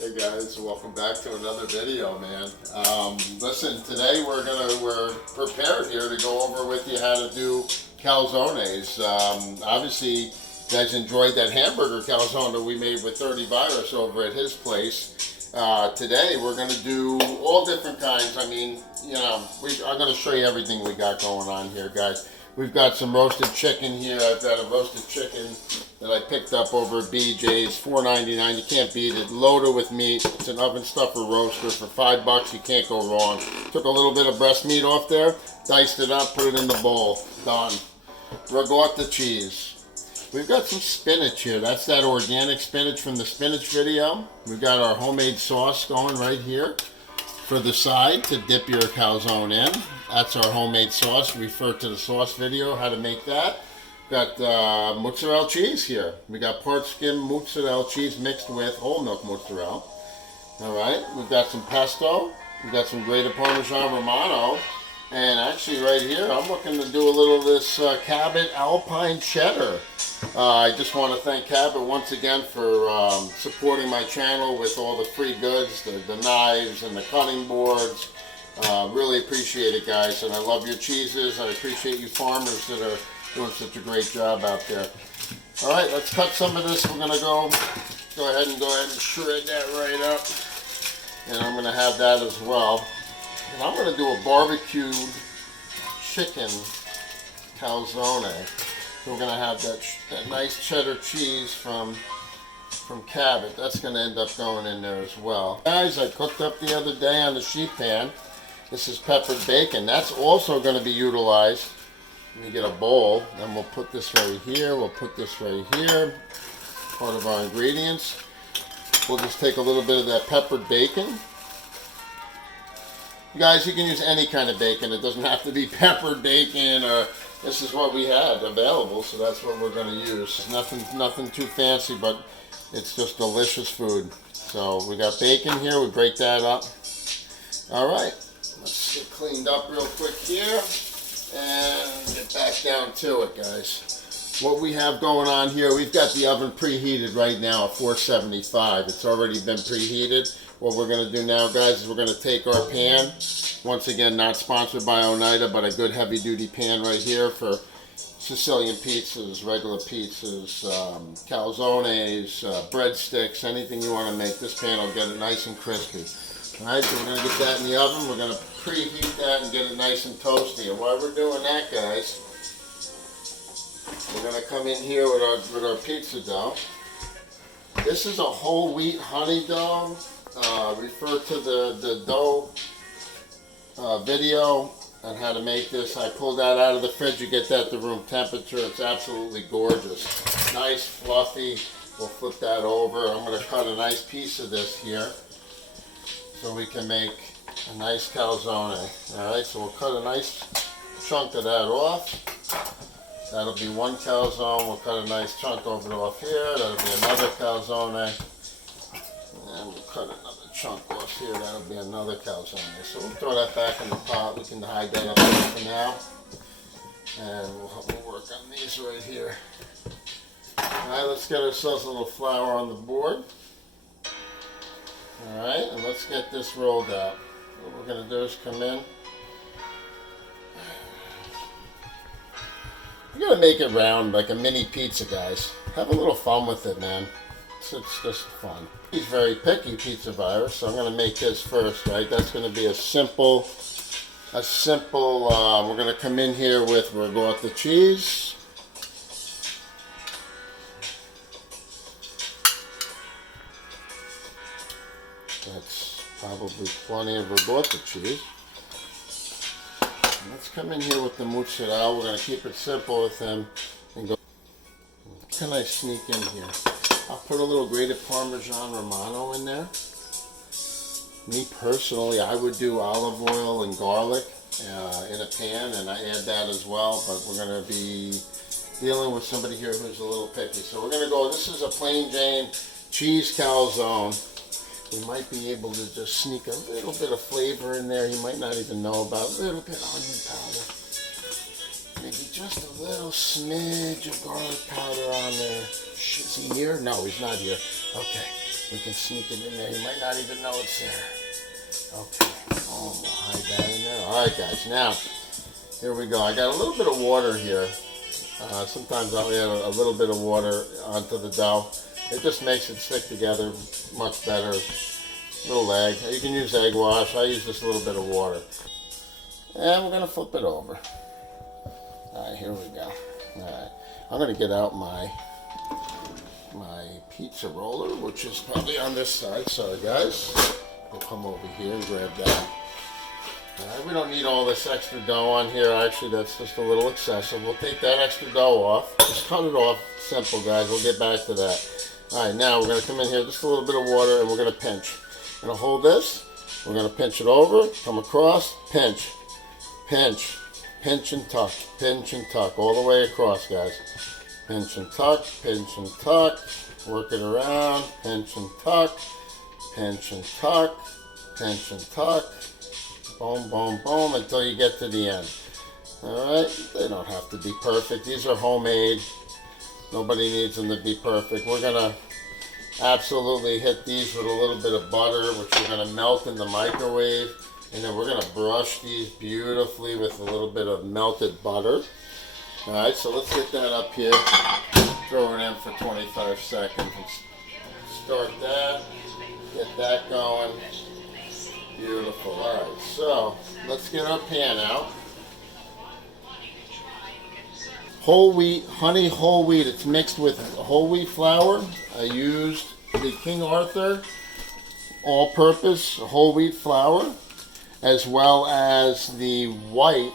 Hey guys, welcome back to another video, man. Listen, today we're prepared here to go over with you how to do calzones. Obviously, you guys enjoyed that hamburger calzone that we made with 30 Virus over at his place. Today we're going to do all different kinds. I mean, you know, I'm going to show you everything we got going on here, guys. We've got some roasted chicken here. I've got a roasted chicken that I picked up over at BJ's, $4.99. You can't beat it. Loaded with meat. It's an oven stuffer roaster for $5. You can't go wrong. Took a little bit of breast meat off there, diced it up, put it in the bowl. Done. Ricotta cheese. We've got some spinach here. That's that organic spinach from the spinach video. We've got our homemade sauce going right here for the side to dip your calzone in. That's our homemade sauce. Refer to the sauce video, how to make that. Got mozzarella cheese here. We got part skim mozzarella cheese mixed with whole milk mozzarella. All right, we've got some pesto. We've got some grated Parmesan Ramano. And actually right here, I'm looking to do a little of this Cabot Alpine Cheddar. I just want to thank Cabot once again for supporting my channel with all the free goods, the knives and the cutting boards. Really appreciate it, guys, and I love your cheeses. I appreciate you farmers that are doing such a great job out there. All right, let's cut some of this. We're going to go ahead and shred that right up, and I'm going to have that as well. And I'm going to do a barbecued chicken calzone. So we're going to have that nice cheddar cheese from Cabot. That's going to end up going in there as well. Guys, I cooked up the other day on the sheet pan. This is peppered bacon. That's also going to be utilized. Let me get a bowl, then we'll put this right here. We'll put this right here. Part of our ingredients. We'll just take a little bit of that peppered bacon. You guys, you can use any kind of bacon. It doesn't have to be peppered bacon, or this is what we had available, so that's what we're going to use. Nothing too fancy, but it's just delicious food. So we got bacon here. We break that up. All right. Let's get cleaned up real quick here and get back down to it, guys. What we have going on here, we've got the oven preheated right now at 475. It's already been preheated. What we're going to do now, guys, is we're going to take our pan. Once again, not sponsored by Oneida, but a good heavy-duty pan right here for Sicilian pizzas, regular pizzas, calzones, breadsticks, anything you want to make. This pan will get it nice and crispy. Alright, so we're going to get that in the oven. We're going to preheat that and get it nice and toasty. And while we're doing that, guys, we're going to come in here with our pizza dough. This is a whole wheat honey dough. Refer to the dough video on how to make this. I pulled that out of the fridge. You get that to room temperature. It's absolutely gorgeous. Nice, fluffy. We'll flip that over. I'm going to cut a nice piece of this here, so we can make a nice calzone. Alright, so we'll cut a nice chunk of that off. That'll be one calzone. We'll cut a nice chunk of it off here. That'll be another calzone. And we'll cut another chunk off here. That'll be another calzone. So we'll throw that back in the pot. We can hide that up there for now. And we'll work on these right here. Alright, let's get ourselves a little flour on the board. Alright, and let's get this rolled out. What we're going to do is come in. You're going to make it round like a mini pizza, guys. Have a little fun with it, man. It's just fun. He's very picky, Pizza Virus, so I'm going to make his first, right? That's going to be a simple, we're going to come in here with Ricotta Cheese. That's probably plenty of Ricotta cheese. Let's come in here with the mozzarella. We're going to keep it simple with him and go. What can I sneak in here? I'll put a little grated Parmesan Romano in there. Me personally, I would do olive oil and garlic in a pan, and I add that as well, but we're going to be dealing with somebody here who's a little picky. So we're going to go, this is a plain Jane cheese calzone. We might be able to just sneak a little bit of flavor in there. You might not even know about. A little bit of onion powder. Maybe just a little smidge of garlic powder on there. Is he here? No, he's not here. Okay. We can sneak it in there. You might not even know it's there. Okay. Oh, we'll hide that in there. All right, guys. Now, here we go. I got a little bit of water here. Sometimes I'll add a little bit of water onto the dough. It just makes it stick together much better. Little egg. You can use egg wash. I use just a little bit of water. And we're going to flip it over. All right, here we go. All right. I'm going to get out my pizza roller, which is probably on this side. Sorry, guys. We'll come over here and grab that. All right, we don't need all this extra dough on here. Actually, that's just a little excessive. We'll take that extra dough off. Just cut it off. Simple, guys. We'll get back to that. All right, now we're going to come in here, just a little bit of water, and we're going to pinch. We're going to hold this. We're going to pinch it over, come across, pinch, pinch, pinch and tuck, all the way across, guys. Pinch and tuck, work it around, pinch and tuck, pinch and tuck, pinch and tuck, boom, boom, boom, until you get to the end. All right, they don't have to be perfect. These are homemade. Nobody needs them to be perfect. We're gonna absolutely hit these with a little bit of butter, which we're gonna melt in the microwave. And then we're gonna brush these beautifully with a little bit of melted butter. All right, so let's get that up here. Throw it in for 25 seconds. Start that, get that going. Beautiful, all right, so let's get our pan out. Whole wheat, honey whole wheat. It's mixed with whole wheat flour. I used the King Arthur all-purpose whole wheat flour, as well as the white.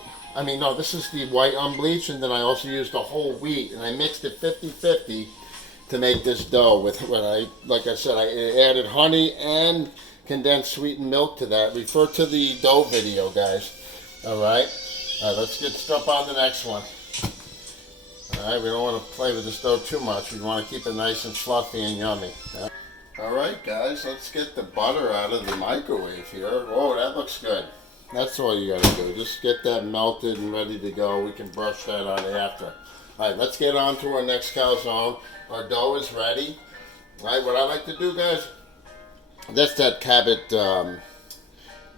This is the white unbleached, and then I also used the whole wheat, and I mixed it 50-50 to make this dough. Like I said, I added honey and condensed sweetened milk to that. Refer to the dough video, guys. All right, let's get stuff on the next one. All right, we don't want to play with this dough too much. We want to keep it nice and fluffy and yummy. All right, guys, let's get the butter out of the microwave here. Oh, that looks good. That's all you got to do. Just get that melted and ready to go. We can brush that on after. All right, let's get on to our next calzone. Our dough is ready. All right, what I like to do, guys, that's that Cabot.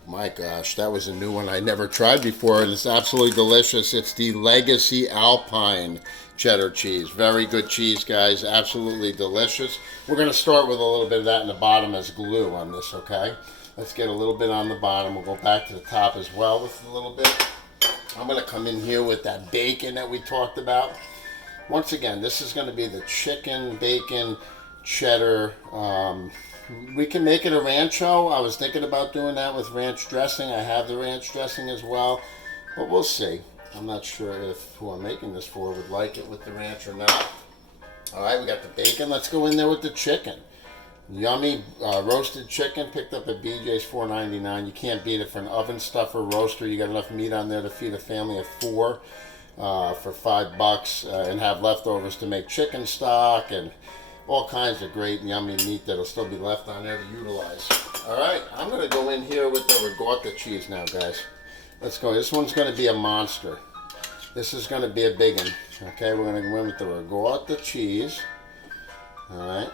My gosh, that was a new one I never tried before, and it's absolutely delicious. It's the Legacy Alpine Cheddar cheese. Very good cheese, guys. Absolutely delicious. We're going to start with a little bit of that in the bottom as glue on this, okay? Let's get a little bit on the bottom. We'll go back to the top as well with a little bit. I'm going to come in here with that bacon that we talked about. Once again, this is going to be the chicken, bacon, cheddar. We can make it a rancho. I was thinking about doing that with ranch dressing. I have the ranch dressing as well, but we'll see. I'm not sure if who I'm making this for would like it with the ranch or not. All right, we got the bacon. Let's go in there with the chicken. Yummy roasted chicken. Picked up at BJ's, $4.99. You can't beat it for an oven stuffer roaster. You got enough meat on there to feed a family of 4 for $5 and have leftovers to make chicken stock and all kinds of great yummy meat that'll still be left on there to utilize. All right, I'm going to go in here with the Ricotta cheese now, guys. Let's go. This one's going to be a monster. This is going to be a big one. Okay, we're going to go in with the Ricotta cheese. All right.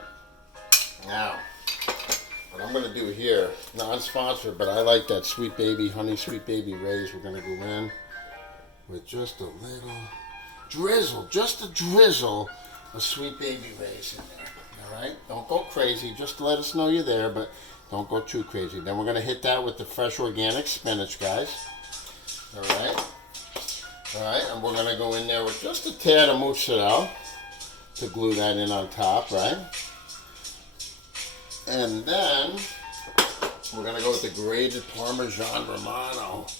Now, what I'm going to do here, non-sponsored, but I like that Sweet Baby, Honey Sweet Baby Rays. We're going to go in with just a little drizzle, just a drizzle of Sweet Baby Rays in there. All right, don't go crazy. Just let us know you're there, but don't go too crazy. Then we're going to hit that with the fresh organic spinach, guys. All right. All right, and we're going to go in there with just a tad of mozzarella to glue that in on top, right? And then we're going to go with the grated Parmesan Ramano.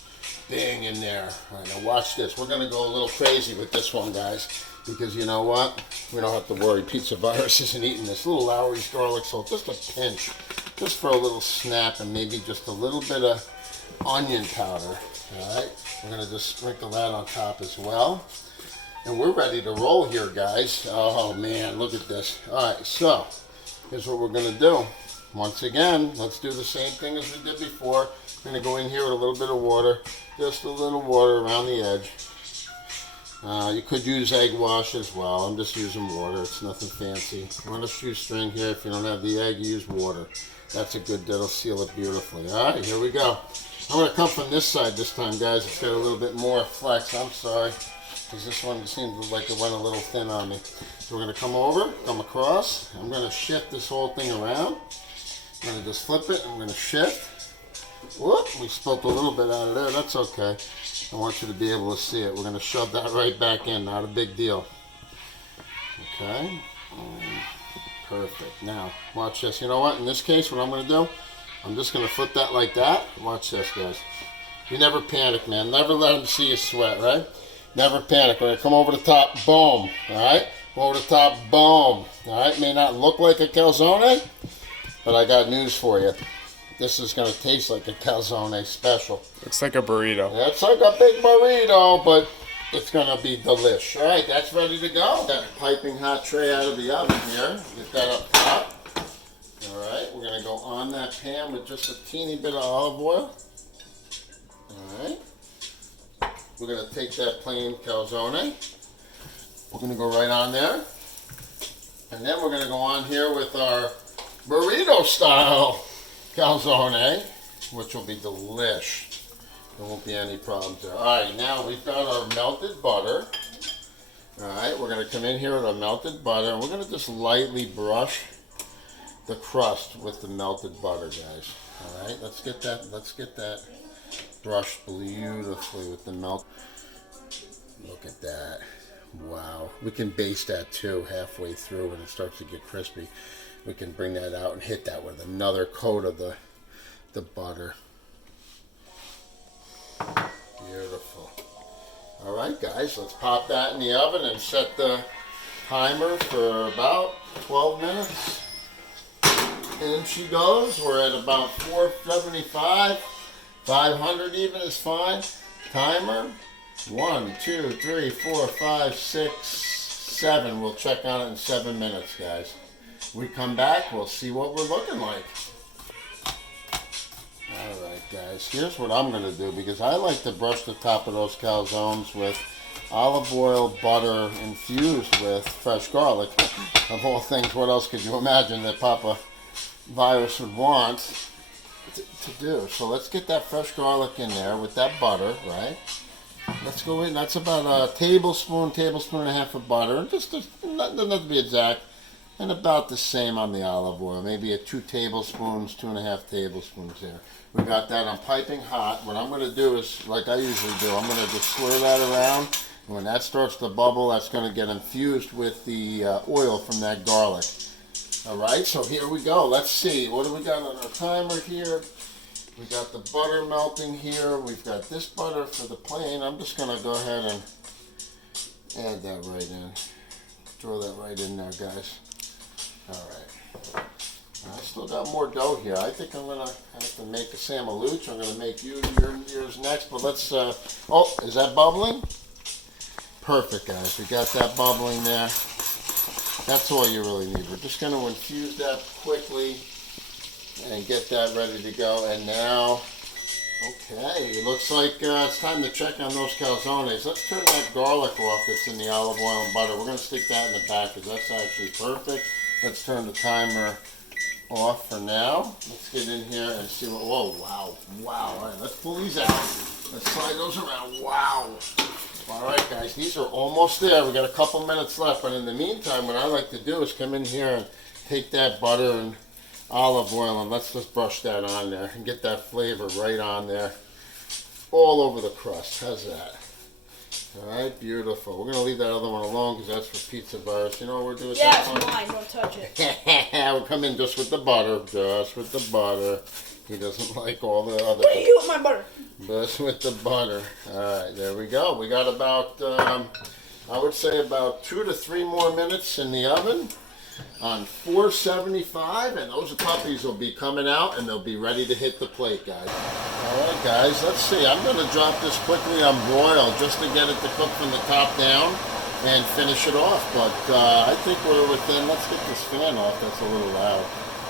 Bang in there. All right, now watch this. We're going to go a little crazy with this one, guys, because you know what? We don't have to worry. Pizza virus isn't eating this. Little Lowry's garlic salt, just a pinch, just for a little snap, and maybe just a little bit of onion powder. All right, we're going to just sprinkle that on top as well. And we're ready to roll here, guys. Oh, man, look at this. All right, so here's what we're going to do. Once again, let's do the same thing as we did before. We're going to go in here with a little bit of water, just a little water around the edge. You could use egg wash as well. I'm just using water. It's nothing fancy. On a shoestring here, if you don't have the egg, you use water. That's a good, that'll seal it beautifully. All right, here we go. I'm going to come from this side this time, guys. It's got a little bit more flex. I'm sorry, because this one seemed like it went a little thin on me. So we're going to come over, come across. I'm going to shift this whole thing around. I'm going to just flip it. I'm going to shift. Whoop, we spilled a little bit out of there. That's okay. I want you to be able to see it. We're going to shove that right back in. Not a big deal. Okay. Perfect. Now, watch this. You know what? In this case, what I'm going to do, I'm just going to flip that like that. Watch this, guys. You never panic, man. Never let them see you sweat, right? Never panic. We're going to come over the top. Boom. All right? Over the top. Boom. All right? May not look like a calzone, but I got news for you. This is going to taste like a calzone special. Looks like a burrito. It's like a big burrito, but it's going to be delish. All right, that's ready to go. Got a piping hot tray out of the oven here. Get that up top. All right, we're going to go on that pan with just a teeny bit of olive oil. All right. We're going to take that plain calzone. We're going to go right on there. And then we're going to go on here with our burrito style calzone, which will be delish. There won't be any problems there. All right, now we've got our melted butter. All right, we're going to come in here with our melted butter, and we're going to just lightly brush the crust with the melted butter, guys. All right, let's get that brushed beautifully with the melt. Look at that. Wow. We can baste that too halfway through when it starts to get crispy. We can bring that out and hit that with another coat of the butter. Beautiful. All right, guys, let's pop that in the oven and set the timer for about 12 minutes. In she goes. We're at about 475. 500 even is fine. Timer. 1, 2, 3, 4, 5, 6, 7. We'll check on it in 7 minutes, guys. We come back, we'll see what we're looking like. Alright guys, here's what I'm going to do, because I like to brush the top of those calzones with olive oil, butter, infused with fresh garlic. Of all things, what else could you imagine that Papa Virus would want to do? So let's get that fresh garlic in there with that butter, right? Let's go in, that's about a tablespoon and a half of butter, just not to be exact. And about the same on the olive oil, maybe 2 tablespoons, 2.5 tablespoons there. We got that on piping hot. What I'm going to do is, like I usually do, I'm going to just swirl that around. And when that starts to bubble, that's going to get infused with the oil from that garlic. All right, so here we go. Let's see. What do we got on our timer here? We got the butter melting here. We've got this butter for the plain. I'm just going to go ahead and add that right in. Throw that right in there, guys. All right. I still got more dough here. I think I'm gonna have to make a samaluch. I'm gonna make yours next. But let's. Oh, is that bubbling? Perfect, guys. We got that bubbling there. That's all you really need. We're just gonna infuse that quickly and get that ready to go. And now, okay, it looks like it's time to check on those calzones. Let's turn that garlic off that's in the olive oil and butter. We're gonna stick that in the back because that's actually perfect. Let's turn the timer off for now. Let's get in here and see what, whoa, wow. All right, let's pull these out. Let's slide those around, wow. All right, guys, these are almost there. We got a couple minutes left, but in the meantime, what I like to do is come in here and take that butter and olive oil and let's just brush that on there and get that flavor right on there, all over the crust. How's that? All right, beautiful. We're going to leave that other one alone because that's for Pizza Virus. You know what we're doing? Yeah, it's mine. Don't touch it. We'll come in just with the butter. Just with the butter. He doesn't like all the other... What are you with my butter? Just with the butter. All right, there we go. We got about, I would say about 2 to 3 more minutes in the oven on 475, and those puppies will be coming out and they'll be ready to hit the plate, guys. All right, guys, let's see. I'm going to drop this quickly on broil just to get it to cook from the top down and finish it off. But I think we're within, let's get this fan off. That's a little loud.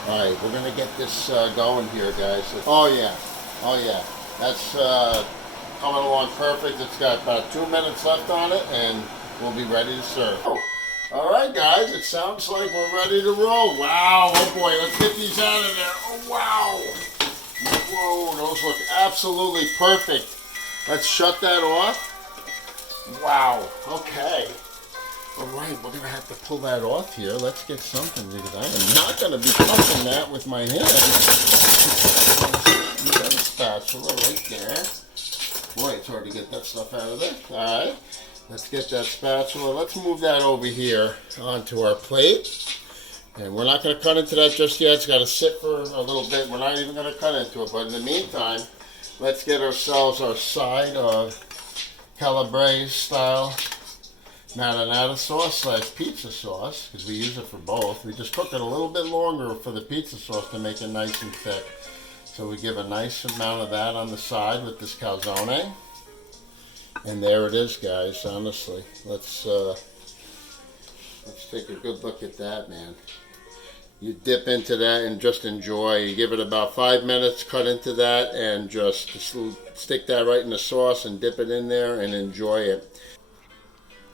All right, we're going to get this going here, guys. Oh, yeah. That's coming along perfect. It's got about 2 minutes left on it, and we'll be ready to serve. Oh, all right, guys, it sounds like we're ready to roll. Wow, oh boy, let's get these out of there. Oh, wow. Whoa, those look absolutely perfect. Let's shut that off. Wow, okay. All right, we're going to have to pull that off here. Let's get something, because I am not going to be touching that with my hands. Got a spatula right there. Boy, it's hard to get that stuff out of there. All right, let's get that spatula. Let's move that over here onto our plate. And we're not going to cut into that just yet. It's got to sit for a little bit. We're not even going to cut into it. But in the meantime, let's get ourselves our side of Calabrese style marinara sauce / pizza sauce, because we use it for both. We just cook it a little bit longer for the pizza sauce to make it nice and thick. So we give a nice amount of that on the side with this calzone. And there it is, guys, honestly. Let's take a good look at that, man. You dip into that and just enjoy. You give it about 5 minutes, cut into that, and just stick that right in the sauce and dip it in there and enjoy it.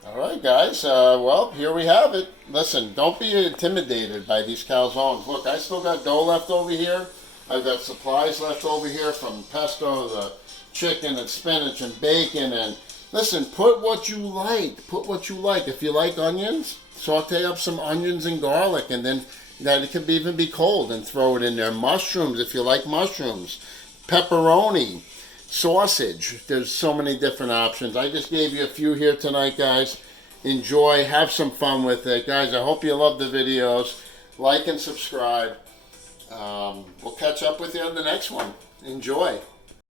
All right, guys. Well, here we have it. Listen, don't be intimidated by these calzones. Look, I still got dough left over here. I've got supplies left over here from pesto, the chicken and spinach and bacon. And listen, put what you like. Put what you like. If you like onions, saute up some onions and garlic, and then that it can even be cold, and throw it in there. Mushrooms, if you like mushrooms. Pepperoni. Sausage. There's so many different options. I just gave you a few here tonight, guys. Enjoy. Have some fun with it. Guys, I hope you love the videos. Like and subscribe. We'll catch up with you on the next one. Enjoy.